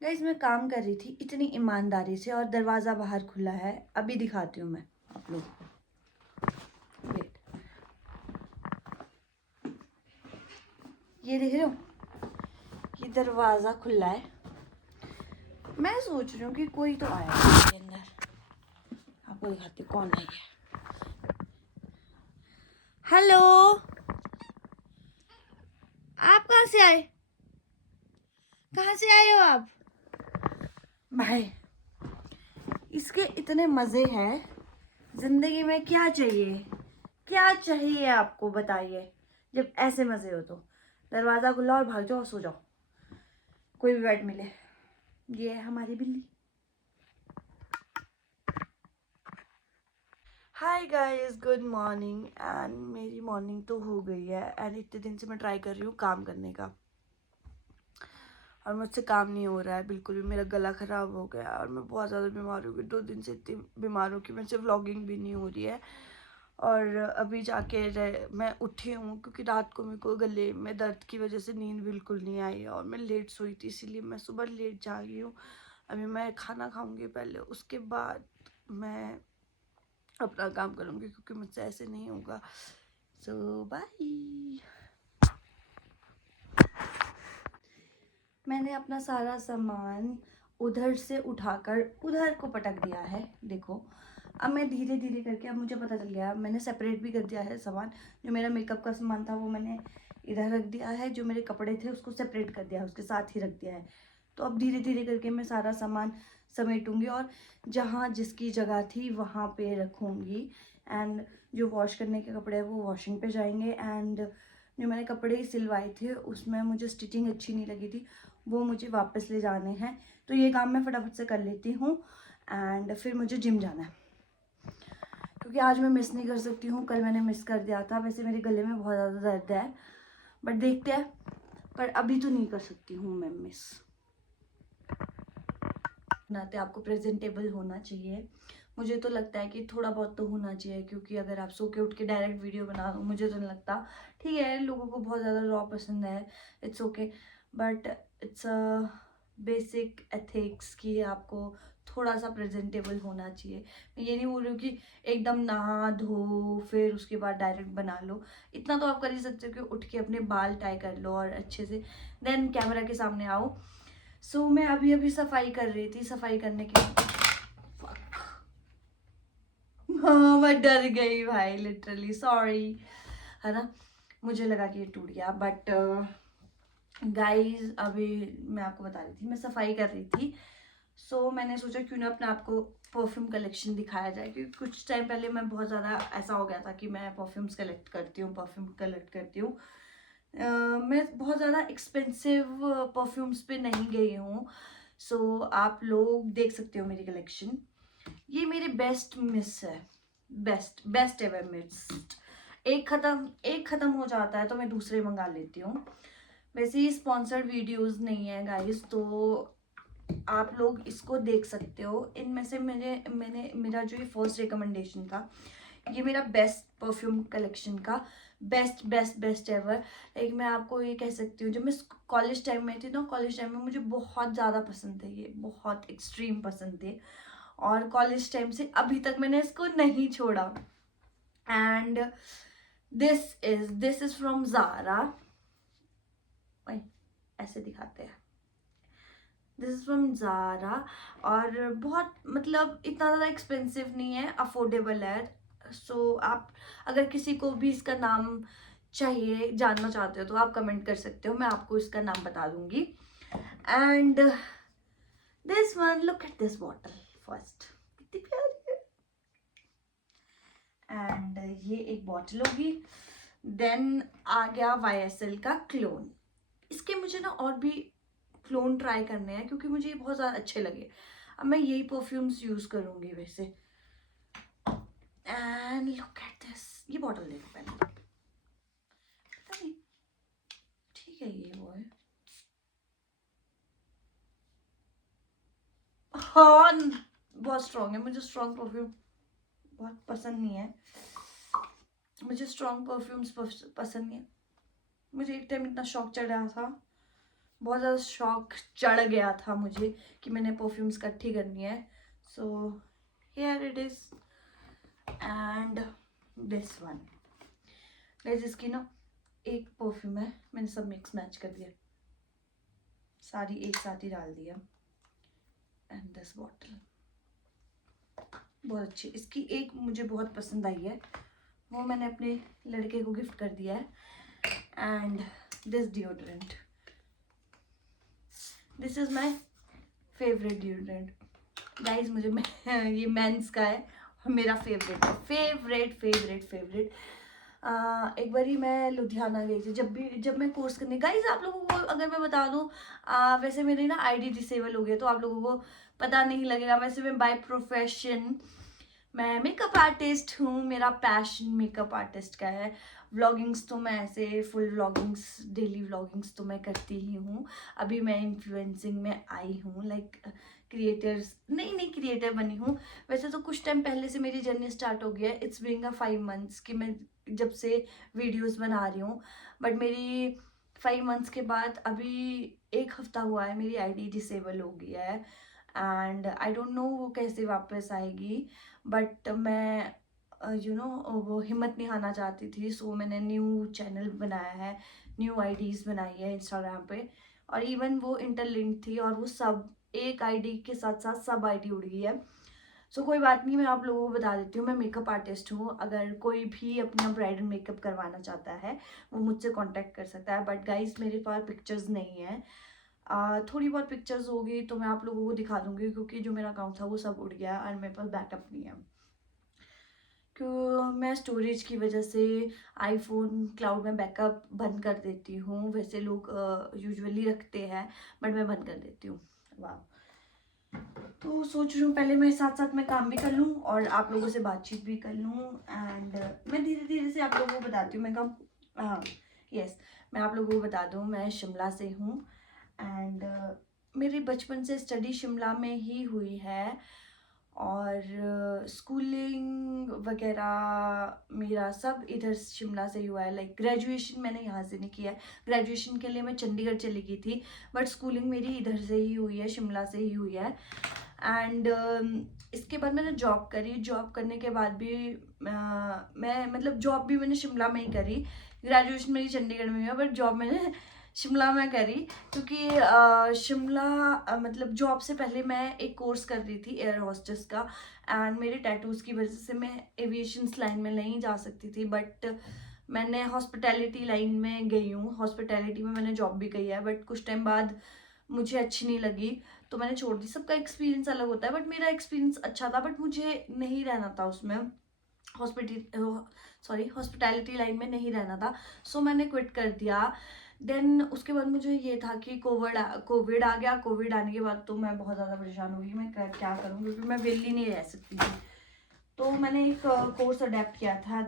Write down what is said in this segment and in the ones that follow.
Guys मैं काम कर रही थी इतनी ईमानदारी से और दरवाज़ा बाहर खुला है। अभी दिखाती हूँ मैं आप लोगों को। वेट, ये देख रहे हो, ये दरवाज़ा खुला है। मैं सोच रही हूँ कि कोई तो आया है इसके अंदर। आपको दिखाती हूँ कौन है ये। हेलो, आप कहाँ से आए? कहाँ से आए हो आप? भाई इसके इतने मज़े हैं जिंदगी में। क्या चाहिए, क्या चाहिए आपको बताइए। जब ऐसे मज़े हो तो दरवाज़ा खुला और भाग जाओ और सो जाओ, कोई भी बेड मिले। ये है हमारी बिल्ली। Hi guys, good morning. And मेरी मॉर्निंग तो हो गई है एंड इतने दिन से मैं ट्राई कर रही हूँ काम करने का और मुझसे काम नहीं हो रहा है बिल्कुल भी। मेरा गला ख़राब हो गया और मैं बहुत ज़्यादा बीमार हो गई। 2 दिन से इतनी बीमार हूँ कि मुझसे व्लॉगिंग भी नहीं हो रही है। और अभी जाके मैं उठी हूँ क्योंकि रात को मेरे को गले में दर्द की वजह से नींद बिल्कुल नहीं आई और मैं लेट सोई थी, इसीलिए मैं सुबह लेट जागी हूँ। अभी मैं खाना खाऊंगी पहले, उसके बाद मैं अपना काम करूँगी क्योंकि मुझसे ऐसे नहीं होगा। सो बाय। मैंने अपना सारा सामान उधर से उठाकर उधर को पटक दिया है, देखो। अब मैं धीरे धीरे करके, अब मुझे पता चल गया, मैंने सेपरेट भी कर दिया है सामान। जो मेरा मेकअप का सामान था वो मैंने इधर रख दिया है, जो मेरे कपड़े थे उसको सेपरेट कर दिया है, उसके साथ ही रख दिया है। तो अब धीरे धीरे करके मैं सारा सामान समेटूंगी और जहाँ जिसकी जगह थी वहाँ पे रखूँगी। एंड जो वॉश करने के कपड़े हैं वो वॉशिंग पे जाएंगे। एंड जो मैंने कपड़े सिलवाए थे उसमें मुझे स्टिचिंग अच्छी नहीं लगी थी, वो मुझे वापस ले जाने हैं। तो ये काम मैं फटाफट से कर लेती हूँ एंड फिर मुझे जिम जाना है क्योंकि आज मैं मिस नहीं कर सकती हूँ। कल मैंने मिस कर दिया था। वैसे मेरे गले में बहुत ज़्यादा दर्द है बट देखते हैं, पर अभी तो नहीं कर सकती हूँ मैं मिस। बनाते आपको प्रेजेंटेबल होना चाहिए। मुझे तो लगता है कि थोड़ा बहुत तो होना चाहिए, क्योंकि अगर आप सो के उठ के डायरेक्ट वीडियो बना दो, मुझे तो नहीं लगता। ठीक है, लोगों को बहुत ज़्यादा रॉ पसंद है, it's okay, but it's a basic ethics कि आपको थोड़ा सा प्रेजेंटेबल होना चाहिए। मैं ये नहीं बोल रही हूँ कि एकदम नहा धो फिर उसके बाद डायरेक्ट बना लो। इतना तो आप कर ही सकते हो कि उठ के अपने बाल टाई कर लो और अच्छे से देन कैमरा के सामने आओ। सो मैं अभी अभी सफाई कर रही थी। सफाई करने के हाँ, मैं डर गई भाई, लिटरली सॉरी, है ना। मुझे लगा कि ये टूट गया, बट गाइस अभी मैं आपको बता रही थी, मैं सफाई कर रही थी। सो मैंने सोचा क्यों ना अपने आपको परफ्यूम कलेक्शन दिखाया जाए, क्योंकि कुछ टाइम पहले मैं बहुत ज़्यादा ऐसा हो गया था कि मैं परफ्यूम्स कलेक्ट करती हूँ, परफ्यूम कलेक्ट करती हूँ। मैं बहुत ज़्यादा एक्सपेंसिव परफ्यूम्स पे नहीं गई हूँ। सो आप लोग देख सकते हो मेरी कलेक्शन। ये मेरे बेस्ट मिस है, बेस्ट बेस्ट एवर मिस्ट। एक खत्म हो जाता है तो मैं दूसरे मंगा लेती हूँ। वैसे ये स्पॉन्सर्ड वीडियोस नहीं है गाइस, तो आप लोग इसको देख सकते हो। इनमें से मेरा जो ये फर्स्ट रिकमेंडेशन था, ये मेरा बेस्ट परफ्यूम कलेक्शन का बेस्ट बेस्ट बेस्ट एवर। एक मैं आपको ये कह सकती हूँ, जब मैं कॉलेज टाइम में थी ना, कॉलेज टाइम में मुझे बहुत ज़्यादा पसंद थे, ये बहुत एक्सट्रीम पसंद थे और कॉलेज टाइम से अभी तक मैंने इसको नहीं छोड़ा। And this is from Zara. ऐसे दिखाते हैं, दिस इज फ्रॉम ज़ारा। और बहुत मतलब इतना ज़्यादा एक्सपेंसिव नहीं है, अफोर्डेबल है। सो आप अगर किसी को भी इसका नाम चाहिए, जानना चाहते हो, तो आप कमेंट कर सकते हो, मैं आपको इसका नाम बता दूंगी। And this one, look at this bottle first, कितनी प्यारी है। एंड ये एक बॉटल होगी। देन आ गया YSL का क्लोन। इसके मुझे ना और भी क्लोन ट्राई करने हैं क्योंकि मुझे ये बहुत ज़्यादा अच्छे लगे। अब मैं यही परफ्यूम्स यूज़ करूँगी वैसे। एंड लुक एट दिस, ये बॉटल देखो पहले, पता नहीं, ठीक है ये वो है। हाँ, बहुत स्ट्रॉन्ग है। मुझे स्ट्रॉन्ग परफ्यूम बहुत पसंद नहीं है। मुझे स्ट्रॉन्ग परफ्यूम्स पसंद नहीं है। मुझे एक टाइम इतना शौक चढ़ रहा था बहुत ज़्यादा शौक चढ़ गया था मुझे कि मैंने परफ्यूम्स इकट्ठी करनी है. So here it is. And this one guys, इसकी ना एक परफ्यूम है, मैंने सब मिक्स मैच कर दिया, सारी एक साथ ही डाल दिया. एंड दिस बॉटल बहुत अच्छी, इसकी एक मुझे बहुत पसंद आई है, वो मैंने अपने लड़के को गिफ्ट कर दिया है. And this deodorant, this is my favourite deodorant guys. मुझे ये मेंस का है, मेरा फेवरेट है, फेवरेट. एक बारी मैं लुधियाना गई थी, जब मैं कोर्स करने, गाइज आप लोगों को अगर मैं बता दूं, वैसे मेरे ना आईडी डिसेबल हो गया तो आप लोगों को पता नहीं लगेगा. वैसे मैं बाय प्रोफेशन मैं मेकअप आर्टिस्ट हूँ, मेरा पैशन मेकअप आर्टिस्ट का है. व्लॉगिंग्स तो मैं ऐसे फुल व्लॉगिंग्स, डेली व्लॉगिंग्स तो मैं करती ही हूँ. अभी मैं इन्फ्लुएंसिंग में आई हूँ, लाइक क्रिएटर्स नई क्रिएटर बनी हूँ. वैसे तो कुछ टाइम पहले से मेरी जर्नी स्टार्ट हो गया है. इट्स बीइंग अ 5 months कि मैं जब से वीडियोस बना रही हूँ, बट मेरी 5 months के बाद अभी 1 हफ्ता हुआ है मेरी आईडी डिसेबल हो गई है. एंड आई डोंट नो वो कैसे वापस आएगी, बट मैं वो हिम्मत नहीं हारना चाहती थी. सो मैंने न्यू चैनल बनाया है, न्यू आईडीज बनाई है इंस्टाग्राम पे, और इवन वो इंटरलिंक थी, और वो सब एक आईडी के साथ साथ सब आईडी उड़ गई है. सो कोई बात नहीं, मैं आप लोगों को बता देती हूँ, मैं मेकअप आर्टिस्ट हूँ. अगर कोई भी अपना ब्राइडल मेकअप करवाना चाहता है वो मुझसे कांटेक्ट कर सकता है. बट गाइस मेरे पास पिक्चर्स नहीं है. थोड़ी बहुत पिक्चर्स होगी तो मैं आप लोगों को दिखा दूंगी, क्योंकि जो मेरा अकाउंट था वो सब उड़ गया और मेरे पास बैकअप नहीं है. क्यों, मैं स्टोरेज की वजह से आईफोन क्लाउड में बैकअप बंद कर देती हूँ. वैसे लोग यूजुअली रखते हैं, बट मैं बंद कर देती हूँ. वाह. तो सोच रही हूँ पहले मैं साथ साथ में काम भी कर लूँ और आप लोगों से बातचीत भी कर लूँ. एंड मैं धीरे धीरे से आप लोगों को बताती हूँ. मैं कब, हाँ यस, मैं आप लोगों को बता दूँ, मैं शिमला से हूँ. एंड मेरी बचपन से स्टडी शिमला में ही हुई है, और स्कूलिंग वगैरह मेरा सब इधर शिमला से ही हुआ है. लाइक ग्रेजुएशन मैंने यहाँ से नहीं किया है, ग्रेजुएशन के लिए मैं चंडीगढ़ चली गई थी, बट स्कूलिंग मेरी इधर से ही हुई है, शिमला से ही हुई है. एंड इसके बाद मैंने जॉब करी. जॉब करने के बाद भी मैं मतलब जॉब भी मैंने शिमला में ही करी. ग्रेजुएशन मेरी चंडीगढ़ में हुई है, बट जॉब मैंने शिमला में करी, क्योंकि शिमला मतलब जॉब से पहले मैं एक कोर्स कर रही थी एयर हॉस्टेस का. एंड मेरे टैटूज़ की वजह से मैं एविएशंस लाइन में नहीं जा सकती थी, बट मैंने हॉस्पिटैलिटी लाइन में गई हूँ. हॉस्पिटैलिटी में मैंने जॉब भी की है, बट कुछ टाइम बाद मुझे अच्छी नहीं लगी तो मैंने छोड़ दी. सबका एक्सपीरियंस अलग होता है, बट मेरा एक्सपीरियंस अच्छा था, बट मुझे नहीं रहना था उसमें, हॉस्पिटैलिटी लाइन में नहीं रहना था. सो मैंने क्विट कर दिया. देन उसके बाद मुझे ये था कि कोविड आ गया. कोविड आने के बाद तो मैं बहुत ज़्यादा परेशान हो गई, मैं क्या करूँ, क्योंकि मैं वेली नहीं रह सकती थी. तो मैंने एक कोर्स अडेप्ट किया था.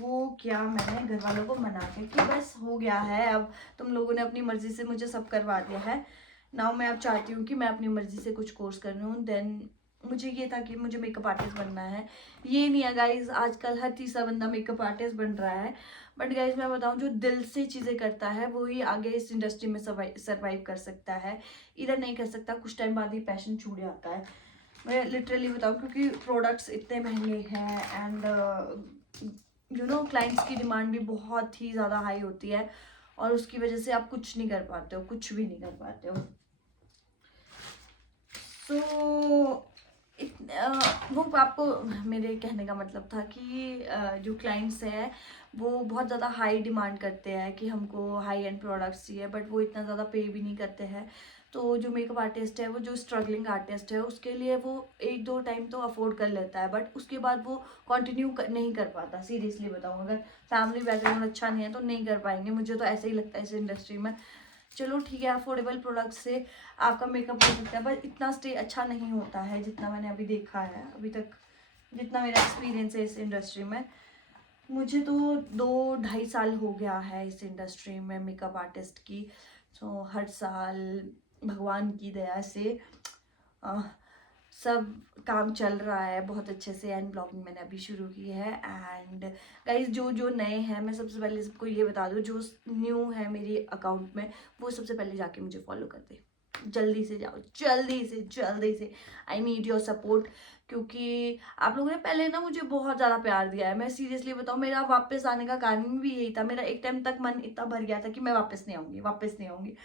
वो किया मैंने घर वालों को मना के कि बस हो गया है, अब तुम लोगों ने अपनी मर्जी से मुझे सब करवा दिया है. नाउ मैं अब चाहती हूँ कि मैं अपनी मर्जी से कुछ कोर्स कर लूँ. देन मुझे ये था कि मुझे मेकअप आर्टिस्ट बनना है. ये नहीं है गाइज, आजकल हर तीसरा बंदा मेकअप आर्टिस्ट बन रहा है. बट गाइज मैं बताऊँ, जो दिल से चीज़ें करता है वही आगे इस इंडस्ट्री में सर्वाइव कर सकता है. इधर नहीं कर सकता, कुछ टाइम बाद ही पैशन छूट जाता है. मैं लिटरली बताऊँ, क्योंकि प्रोडक्ट्स इतने महंगे हैं. एंड क्लाइंट्स की डिमांड भी बहुत ही ज़्यादा हाई होती है, और उसकी वजह से आप कुछ नहीं कर पाते हो, कुछ भी नहीं कर पाते हो. तो वो आपको मेरे कहने का मतलब था कि जो क्लाइंट्स हैं वो बहुत ज़्यादा हाई डिमांड करते हैं कि हमको हाई एंड प्रोडक्ट्स चाहिए, बट वो इतना ज़्यादा पे भी नहीं करते हैं. तो जो मेकअप आर्टिस्ट है, वो जो स्ट्रगलिंग आर्टिस्ट है, उसके लिए वो 1-2 टाइम तो अफोर्ड कर लेता है, बट उसके बाद वो कंटिन्यू नहीं कर पाता. सीरियसली बताऊँ, अगर फैमिली बैकग्राउंड अच्छा नहीं है तो नहीं कर पाएंगे. मुझे तो ऐसे ही लगता है इस इंडस्ट्री में. चलो ठीक है, अफोर्डेबल प्रोडक्ट से आपका मेकअप हो सकता है, पर इतना स्टे अच्छा नहीं होता है जितना मैंने अभी देखा है, अभी तक जितना मेरा एक्सपीरियंस है इस इंडस्ट्री में. मुझे तो 2-2.5 साल हो गया है इस इंडस्ट्री में मेकअप आर्टिस्ट की. सो हर साल भगवान की दया से सब काम चल रहा है बहुत अच्छे से एंड ब्लॉगिंग मैंने अभी शुरू की है। एंड गाइज जो जो नए हैं, मैं सबसे पहले सबको ये बता दूँ, जो न्यू है मेरी अकाउंट में वो सबसे पहले जाके मुझे फॉलो कर दे। जल्दी से जाओ, जल्दी से। आई नीड योर सपोर्ट, क्योंकि आप लोगों ने पहले ना मुझे बहुत ज़्यादा प्यार दिया है। मैं सीरियसली बताऊँ, मेरा वापस आने का कारण भी यही था। मेरा एक टाइम तक मन इतना भर गया था कि मैं वापस नहीं आऊँगी।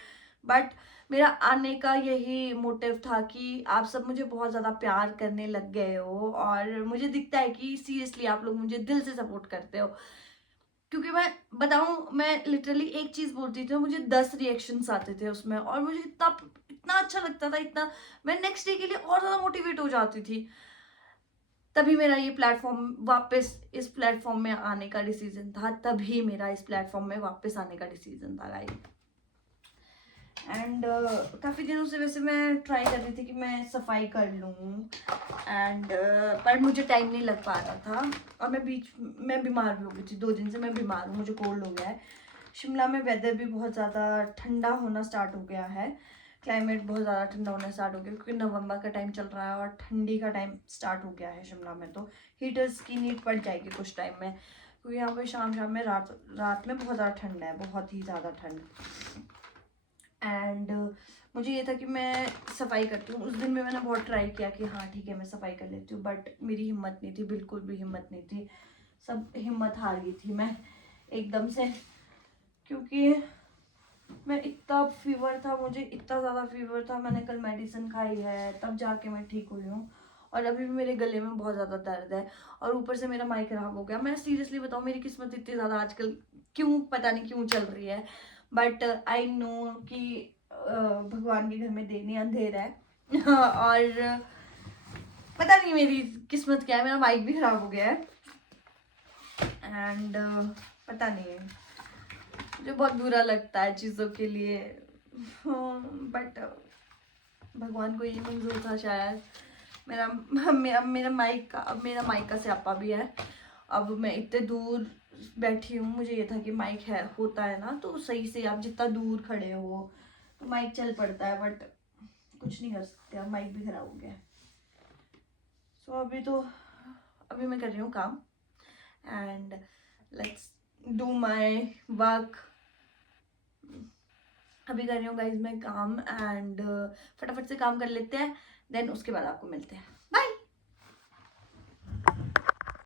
बट मेरा आने का यही मोटिव था कि आप सब मुझे बहुत ज़्यादा प्यार करने लग गए हो, और मुझे दिखता है कि सीरियसली आप लोग मुझे दिल से सपोर्ट करते हो। क्योंकि मैं बताऊं, मैं लिटरली एक चीज़ बोलती थी तो मुझे 10 रिएक्शंस आते थे उसमें, और मुझे इतना इतना अच्छा लगता था, इतना मैं नेक्स्ट डे के लिए और ज़्यादा मोटिवेट हो जाती थी। तभी मेरा ये प्लेटफॉर्म वापस इस प्लेटफॉर्म में आने का डिसीजन था, तभी मेरा इस प्लेटफॉर्म में वापस आने का डिसीजन था गाइस। एंड काफ़ी दिनों से वैसे मैं ट्राई कर रही थी कि मैं सफाई कर लूँ, एंड पर मुझे टाइम नहीं लग पा रहा था, और मैं बीमार भी हो गई थी। 2 दिन से मैं बीमार हूँ, मुझे कोल्ड हो गया है। शिमला में वेदर भी बहुत ज़्यादा ठंडा होना स्टार्ट हो गया है, क्लाइमेट बहुत ज़्यादा ठंडा होना स्टार्ट हो गया, क्योंकि नवंबर का टाइम चल रहा है और ठंडी का टाइम स्टार्ट हो गया है शिमला में। तो हीटर्स की नीड पड़ जाएगी कुछ टाइम में, क्योंकि यहाँ पे शाम में रात में बहुत ज़्यादा ठंड है, बहुत ही ज़्यादा ठंड। एंड मुझे ये था कि मैं सफाई करती हूँ। उस दिन में मैंने बहुत ट्राई किया कि हाँ ठीक है मैं सफाई कर लेती हूँ, बट मेरी हिम्मत नहीं थी, बिल्कुल भी हिम्मत नहीं थी। सब हिम्मत हार गई थी मैं एकदम से, क्योंकि मैं इतना फीवर था, मुझे इतना ज़्यादा फीवर था। मैंने कल मेडिसिन खाई है तब जाके मैं ठीक हुई हूँ, और अभी भी मेरे गले में बहुत ज़्यादा दर्द है, और ऊपर से मेरा माइक खराब हो गया। मैं सीरियसली बताऊँ, मेरी किस्मत इतनी ज़्यादा आजकल क्यों पता नहीं क्यों चल रही है, बट आई नो कि भगवान के घर में देनी अंधेर है और पता नहीं मेरी किस्मत क्या है, मेरा माइक भी खराब हो गया है। एंड पता नहीं, मुझे बहुत बुरा लगता है चीज़ों के लिए, बट भगवान को ये मंजूर था शायद। मेरा माइक का स्यापा भी है। अब मैं इतने दूर बैठी हूँ, मुझे ये था कि माइक है होता है ना तो सही से आप जितना दूर खड़े हो तो माइक चल पड़ता है, बट कुछ नहीं कर सकते, अब माइक भी खराब हो गया है। सो अभी मैं कर रही हूँ काम, and let's do my work. अभी कर रही हूँ गाइज मैं काम, एंड फटाफट से काम कर लेते हैं, देन उसके बाद आपको मिलते हैं।